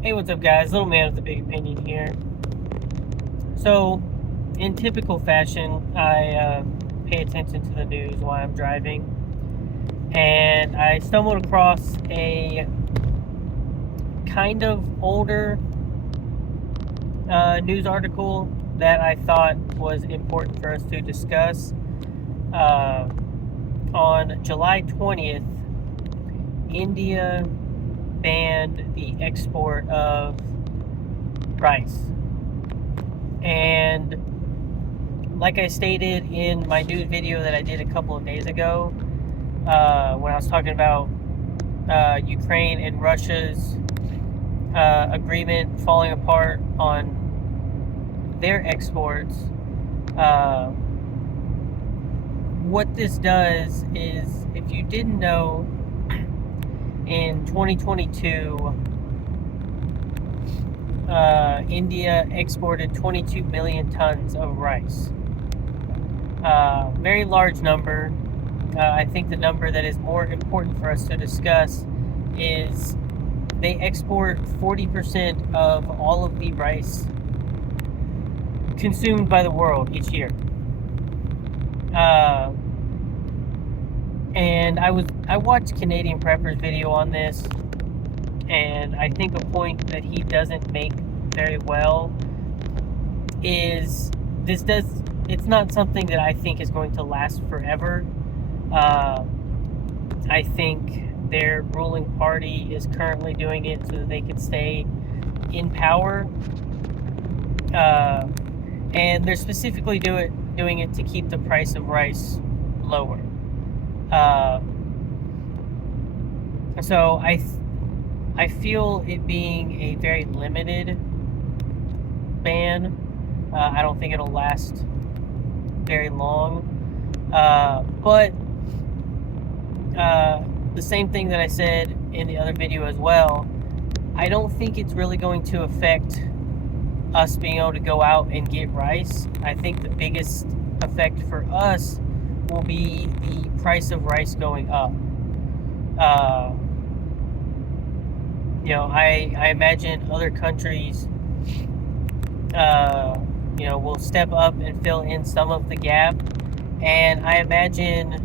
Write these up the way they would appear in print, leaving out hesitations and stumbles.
Hey, what's up, guys? Little man with a big opinion here. So, in typical fashion, I pay attention to the news while I'm driving, and I stumbled across a kind of older news article that I thought was important for us to discuss. Uh, on July 20th, India banned the export of rice. And like I stated in my news video that I did a couple of days ago, when I was talking about Ukraine and Russia's agreement falling apart on their exports, what this does is, if you didn't know, in 2022, India exported 22 million tons of rice. Very large number. I think the number that is more important for us to discuss is they export 40% of all of the rice consumed by the world each year. And I watched Canadian Prepper's video on this, and I think a point that he doesn't make very well is it's not something that I think is going to last forever. I think their ruling party is currently doing it so that they can stay in power. And they're specifically doing it to keep the price of rice lower. So I feel it being a very limited ban. I don't think it'll last very long. But the same thing that I said in the other video as well, I don't think it's really going to affect us being able to go out and get rice. I think the biggest effect for us will be the price of rice going up. I imagine other countries, will step up and fill in some of the gap. And I imagine,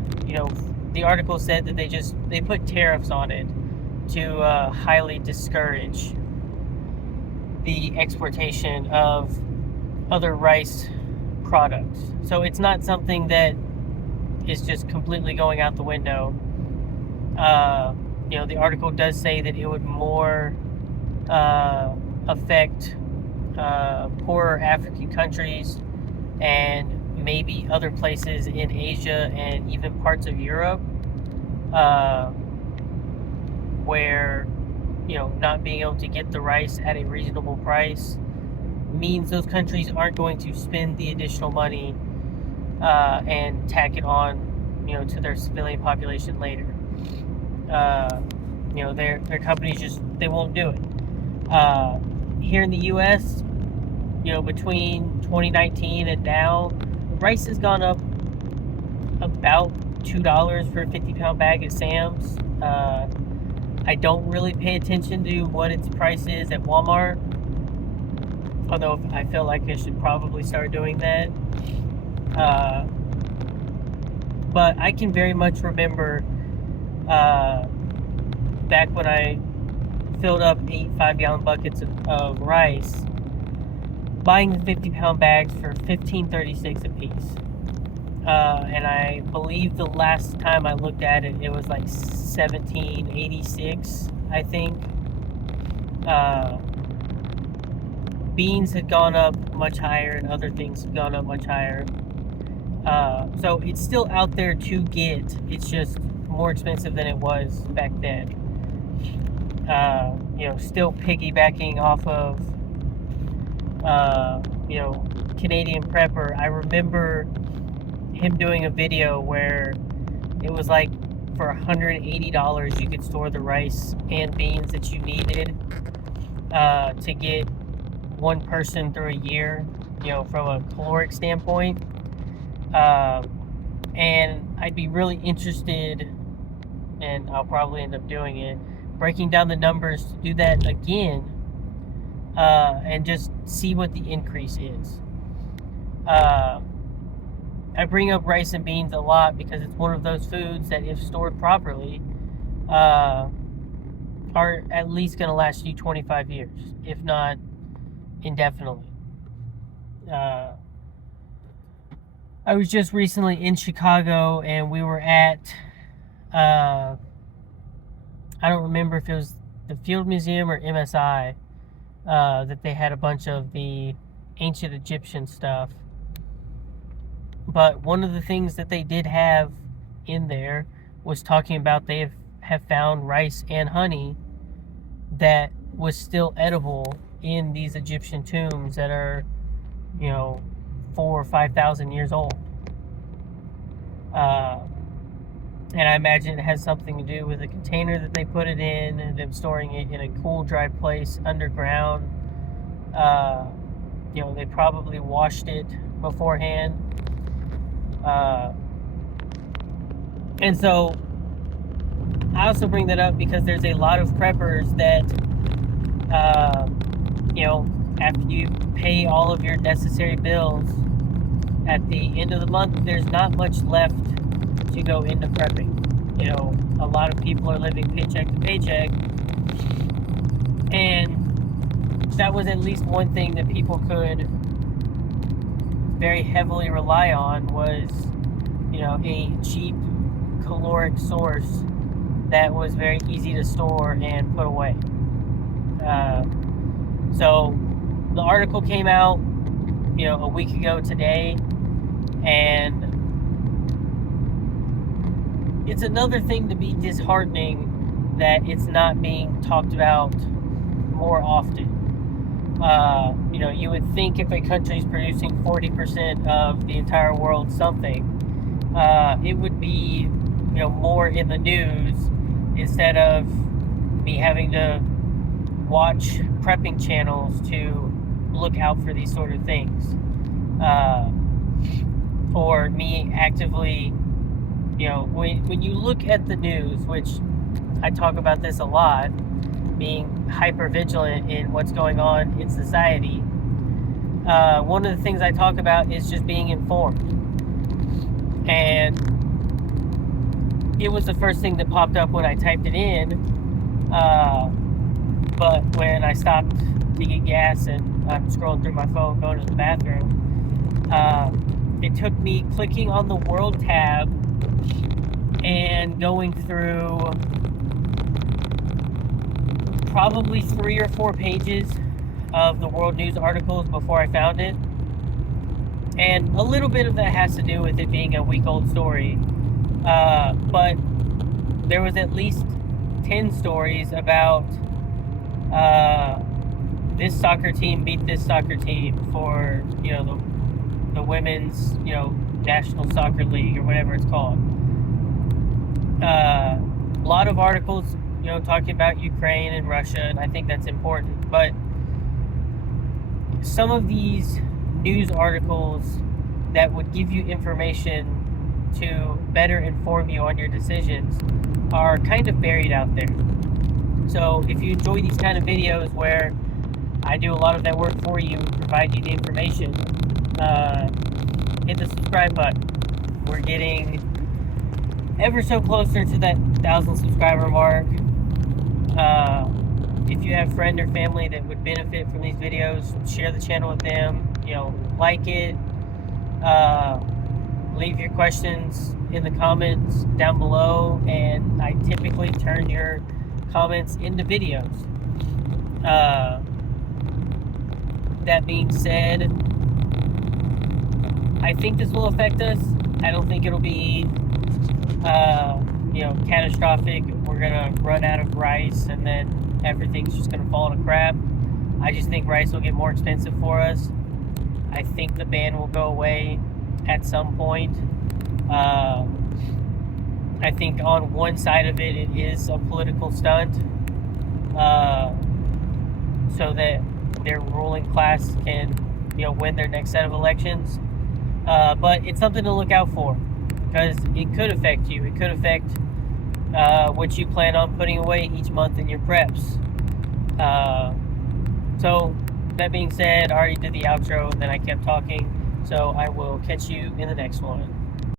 the article said that they put tariffs on it to highly discourage the exportation of other rice products. So it's not something that is just completely going out the window. The article does say that it would more affect poorer African countries and maybe other places in Asia and even parts of Europe, where not being able to get the rice at a reasonable price means those countries aren't going to spend the additional money and tack it on to their civilian population later. Their companies they won't do it. Here in the U.S., between 2019 and now, rice has gone up about $2 for a 50-pound bag at Sam's. I don't really pay attention to what its price is at Walmart, although I feel like I should probably start doing that. But I can very much remember back when I filled up 8 5-gallon buckets of rice, buying the 50-pound bags for $15.36 a piece. And I believe the last time I looked at it, it was like $17.86, I think. Beans had gone up much higher, and other things had gone up much higher. So it's still out there to get. It's just more expensive than it was back then. Still piggybacking off of, Canadian Prepper. I remember him doing a video where it was like for $180 you could store the rice and beans that you needed to get one person through a year, from a caloric standpoint. And I'd be really interested, and I'll probably end up doing it, breaking down the numbers to do that again and just see what the increase is. I bring up rice and beans a lot because it's one of those foods that, if stored properly, are at least going to last you 25 years, if not indefinitely. I was just recently in Chicago, and we were at, I don't remember if it was the Field Museum or MSI, that they had a bunch of the ancient Egyptian stuff. But one of the things that they did have in there was talking about they have found rice and honey that was still edible in these Egyptian tombs that are, 4,000 or 5,000 years old. And I imagine it has something to do with the container that they put it in, and them storing it in a cool, dry place underground. They probably washed it beforehand. And so I also bring that up because there's a lot of preppers that, after you pay all of your necessary bills at the end of the month, there's not much left to go into prepping. A lot of people are living paycheck to paycheck, and that was at least one thing that people could very heavily rely on was, a cheap caloric source that was very easy to store and put away. So the article came out, a week ago today, and it's another thing to be disheartening that it's not being talked about more often. You would think if a country is producing 40% of the entire world something, it would be, more in the news instead of me having to watch prepping channels to look out for these sort of things. Or me actively, when you look at the news, which I talk about this a lot, being hyper vigilant in what's going on in society, one of the things I talk about is just being informed. And it was the first thing that popped up when I typed it in, but when I stopped to get gas and I'm scrolling through my phone going to the bathroom, it took me clicking on the World tab and going through probably 3 or 4 pages of the World News articles before I found it. And a little bit of that has to do with it being a week-old story. But there was at least 10 stories about this soccer team beat this soccer team for, the women's, National Soccer League or whatever it's called. A lot of articles, talking about Ukraine and Russia, and I think that's important. But some of these news articles that would give you information to better inform you on your decisions are kind of buried out there. So if you enjoy these kind of videos where I do a lot of that work for you, provide you the information, hit the subscribe button. We're getting ever so closer to that 1,000 subscriber mark. If you have a friend or family that would benefit from these videos, share the channel with them, like it, leave your questions in the comments down below, and I typically turn your comments into videos. That being said, I think this will affect us. I don't think it'll be, catastrophic. We're gonna run out of rice and then everything's just gonna fall to crap. I just think rice will get more expensive for us. I think the ban will go away at some point. I think on one side of it, it is a political stunt, so that their ruling class can, win their next set of elections. But it's something to look out for, because it could affect you. It could affect what you plan on putting away each month in your preps. So, that being said, I already did the outro and then I kept talking. So, I will catch you in the next one.